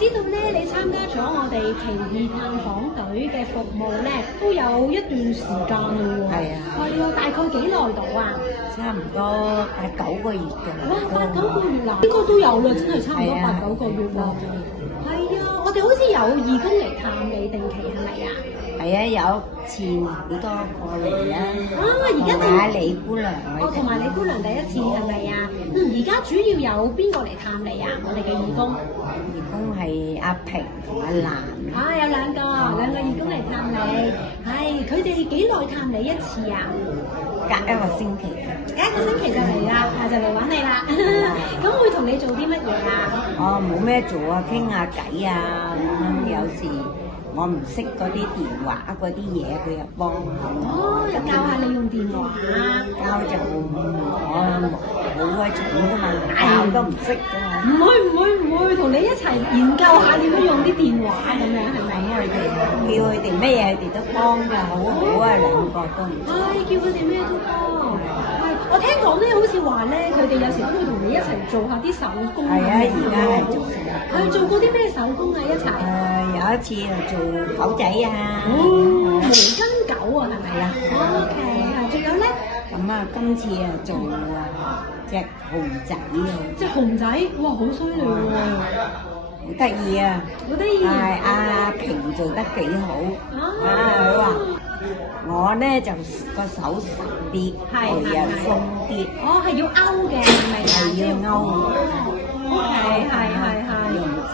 知道咧，你參加咗我哋奇異探訪隊嘅服務咧，都有一段時間嘞喎。係啊。係啊，大概幾耐到啊？差唔多8、9個月㗎啦。哇，8、9個月啦，應該都有啦，真係差唔多8、9個月啦。係啊，我哋好似有義工嚟探你定期係咪啊？係啊，有次好多過嚟啦。而家同埋李姑娘。同埋李姑娘第一次係咪啊？而家主要有邊個嚟探你啊？我哋嘅義工。義工係阿平同阿蘭。有兩個義工嚟探你。係，佢哋幾耐探你一次啊？隔一個星期。隔一個星期就嚟啦，就嚟揾你啦。咁會同你做啲乜嘢啊？冇咩做啊，傾下偈啊咁樣。有時我唔識嗰啲電話嗰啲嘢，佢又幫我。又教下你用電話。教就我好鬼蠢㗎嘛，教都唔識㗎嘛。唔會，同你一齊研究下點樣用啲電話咁樣係咪？叫佢哋咩嘢，佢哋都幫㗎，好好啊，兩個都唔錯。叫佢哋咩都幫。我聽講咧，好似話咧，佢哋有時都會同你一齊做下啲手工。係啊，而家係做手工。係做過啲咩手工啊？一齊。有一次做狗仔啊。毛巾狗啊，係咪啊？OK，仲有咧？咁啊，今次啊做隻熊仔啊。隻熊仔，哇，好犀利喎！好得意啊！好得意。係阿平做得幾好。佢話我咧就個手實啲，佢又鬆啲。係要勾嘅，係咪啊？係要勾。係。用針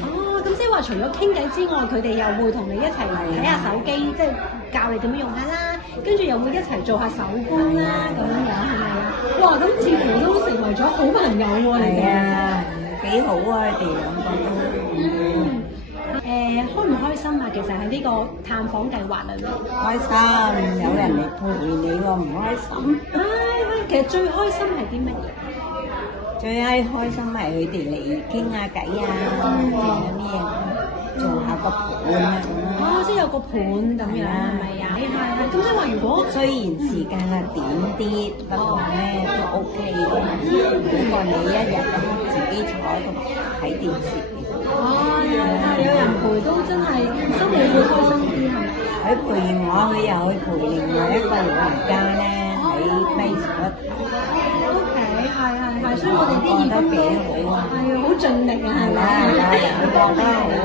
勾。咁即係話除咗傾偈之外，佢哋又會同你一齊睇下手機，即係教你點樣用下啦。跟住又會一齊做下手工啦，咁樣係咪啊？哇！咁似乎都成為咗好朋友喎，你哋。係啊，幾好啊！佢哋兩個都。開唔開心啊？其實喺呢個探訪計劃裏面。開心，有人嚟陪你喎，唔開心。其實最開心係啲乜嘢？最開心係佢哋嚟傾下偈啊，有咩做下個盤啊咁咯。即係有個盤咁樣係咪啊？係。咁即係話如果雖然時間係短啲，不過咧都 OK 嘅。不過你一日咁自己坐喺度睇電視。有人陪都真係心裏會開心啲係咪？佢陪我，佢又去陪另外一個老人家咧喺低處。係，所以我哋啲義工都幾好啊，好盡力啊，係咪？係，幫得好啊。